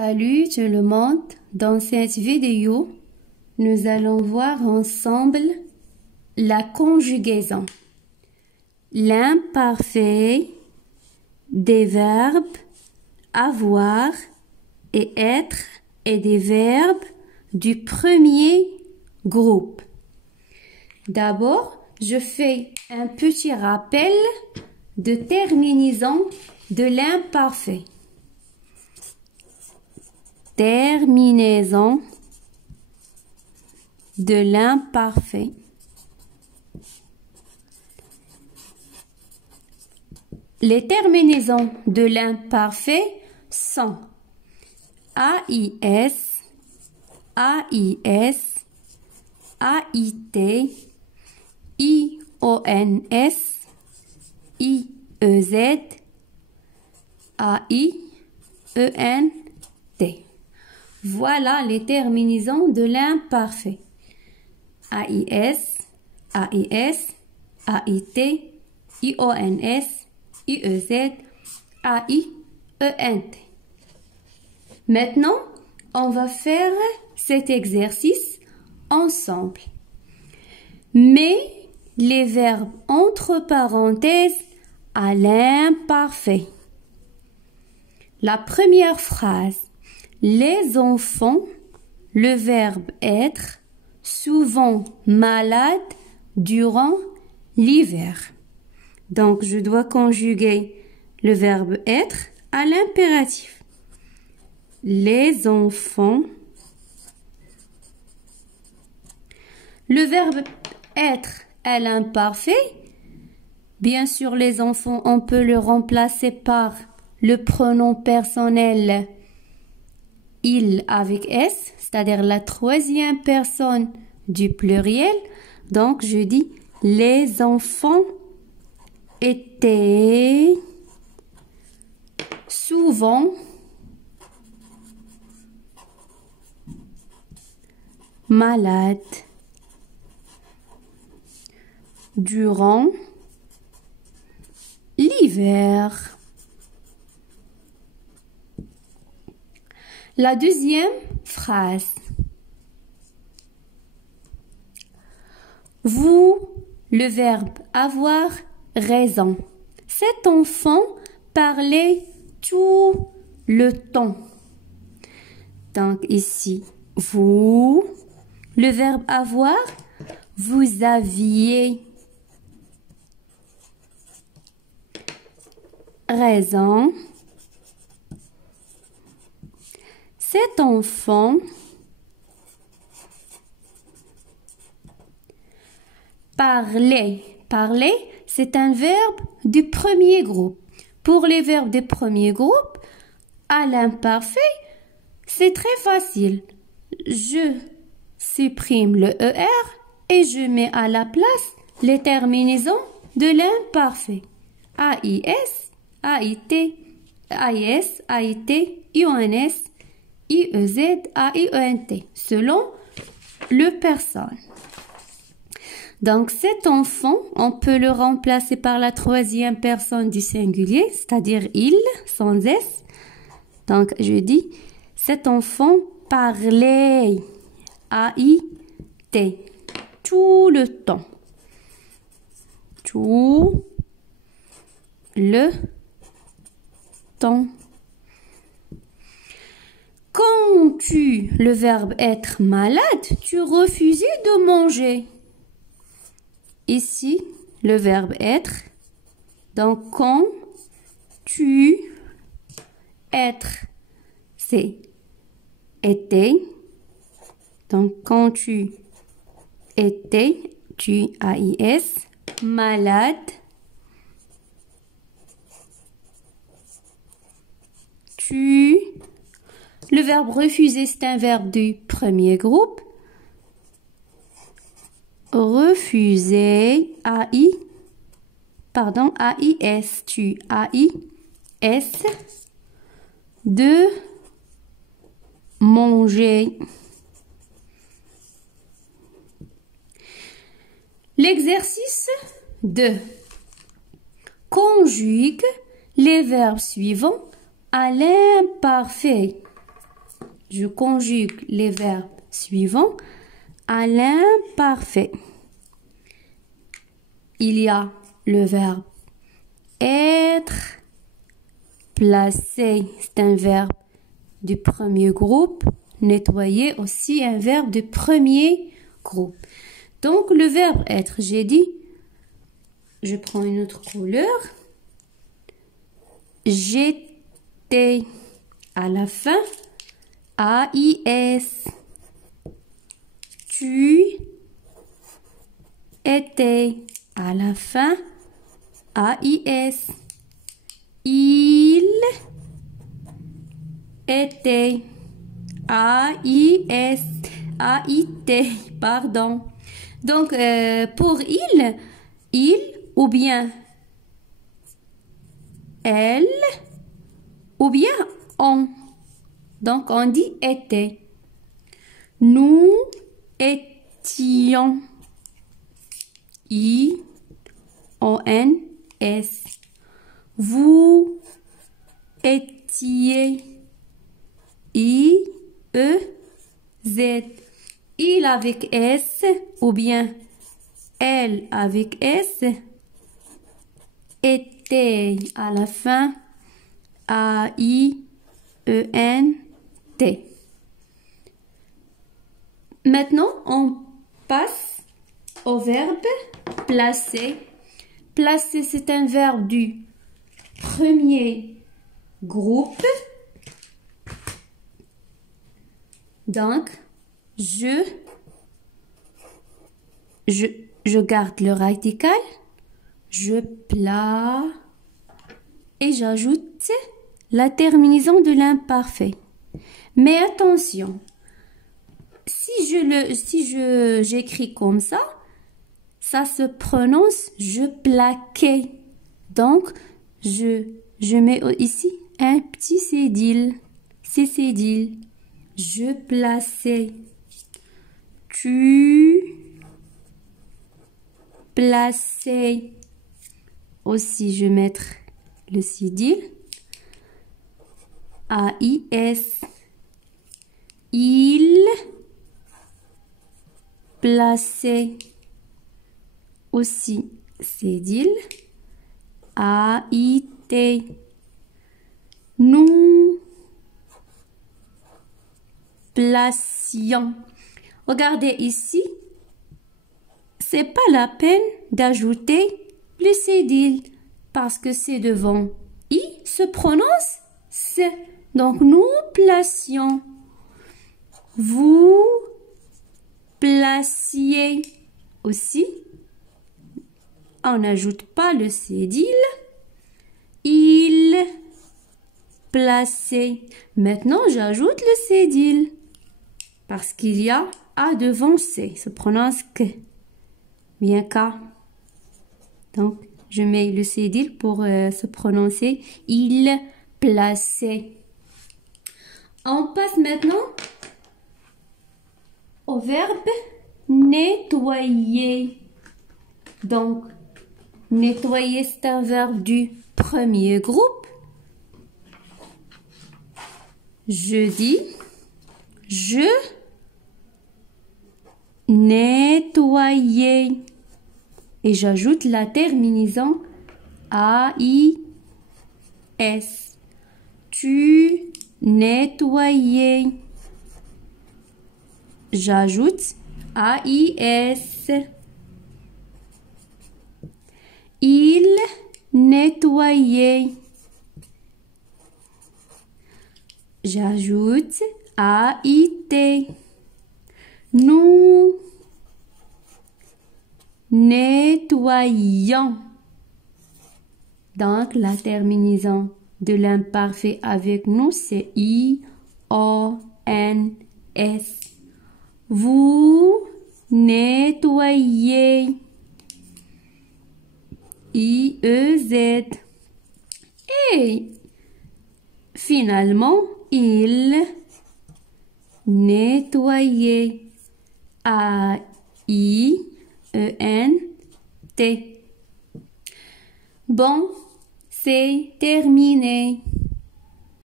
Salut tout le monde, dans cette vidéo, nous allons voir ensemble la conjugaison, l'imparfait des verbes avoir et être et des verbes du premier groupe. D'abord, je fais un petit rappel de terminaison de l'imparfait. Terminaison de l'imparfait. Les terminaisons de l'imparfait sont AIS, AIS, AIT, IONS, IEZ, AIENT. Voilà les terminaisons de l'imparfait. AIS, AIS, AIT, IONS, IEZ, AIENT. Maintenant, on va faire cet exercice ensemble. Mets les verbes entre parenthèses à l'imparfait. La première phrase. Les enfants, le verbe être, souvent malades durant l'hiver. Donc, je dois conjuguer le verbe être à l'impératif. Les enfants. Le verbe être à l'imparfait. Bien sûr, les enfants, on peut le remplacer par le pronom personnel il avec S, c'est-à-dire la troisième personne du pluriel. Donc, je dis les enfants étaient souvent malades durant l'hiver. La deuxième phrase. Vous, le verbe avoir raison. Cet enfant parlait tout le temps. Donc ici, vous, le verbe avoir, vous aviez raison. Cet enfant parlait. Parler, c'est un verbe du premier groupe. Pour les verbes du premier groupe, à l'imparfait, c'est très facile. Je supprime le ER et je mets à la place les terminaisons de l'imparfait. AIS, AIT, AIS, AIT, IONS, IEZ, AIENT, selon le personne. Donc, cet enfant, on peut le remplacer par la troisième personne du singulier, c'est-à-dire il, sans S. Donc, je dis, cet enfant parlait, AIT, tout le temps. Tout le temps. Quand le verbe être malade, tu refusais de manger. Ici, le verbe être. Donc, quand être, c'est était. Donc, quand tu étais, tu AIS, malade. Le verbe refuser, c'est un verbe du premier groupe. Refuser, AIS, tu AIS, de manger. L'exercice 2. Conjugue les verbes suivants à l'imparfait. je conjugue les verbes suivants à l'imparfait. Il y a le verbe être, placer, c'est un verbe du premier groupe, nettoyer aussi un verbe du premier groupe. Donc le verbe être, j'ai dit, je prends une autre couleur, j'étais, à la fin, AIS, tu étais, à la fin, AIS, il était, AIS, AIT, pardon. Donc, pour il ou bien elle ou bien on. Donc, on dit était. Nous étions. I-O-N-S. Vous étiez. I-E-Z. Il avec S ou bien elle avec S. Était à la fin. A-I-E-N-T. Maintenant, on passe au verbe placer. Placer, c'est un verbe du premier groupe. Donc, je garde le radical, je place et j'ajoute la terminaison de l'imparfait. Mais attention, si j'écris comme ça se prononce je plaquais. Donc, je mets ici un petit cédille. C'est cédille. Je plaçais. Tu plaçais. Aussi, je vais mettre le cédille. A-I-S. Il plaçait. Aussi, cédille. A-I-T. Nous placions. Regardez ici, c'est pas la peine d'ajouter le cédille parce que c'est devant I se prononce C. Donc nous placions. Vous placiez aussi. On n'ajoute pas le cédille. Il plaçait. Maintenant, j'ajoute le cédille. Parce qu'il y a A devant C. Se prononce que. Bien K. Donc, je mets le cédille pour se prononcer. Il plaçait. On passe maintenant au verbe nettoyer. Donc, nettoyer, c'est un verbe du premier groupe. Je dis, je nettoyais. Et j'ajoute la terminaison A-I-S. Tu nettoyais. J'ajoute A-I-S. Il nettoyait. J'ajoute A-I-T. Nous nettoyons. Donc, la terminaison de l'imparfait avec nous, c'est I-O-N-S. Vous nettoyez. I-E-Z. Et finalement, il nettoyait. A-I-E-N-T. Bon, c'est terminé.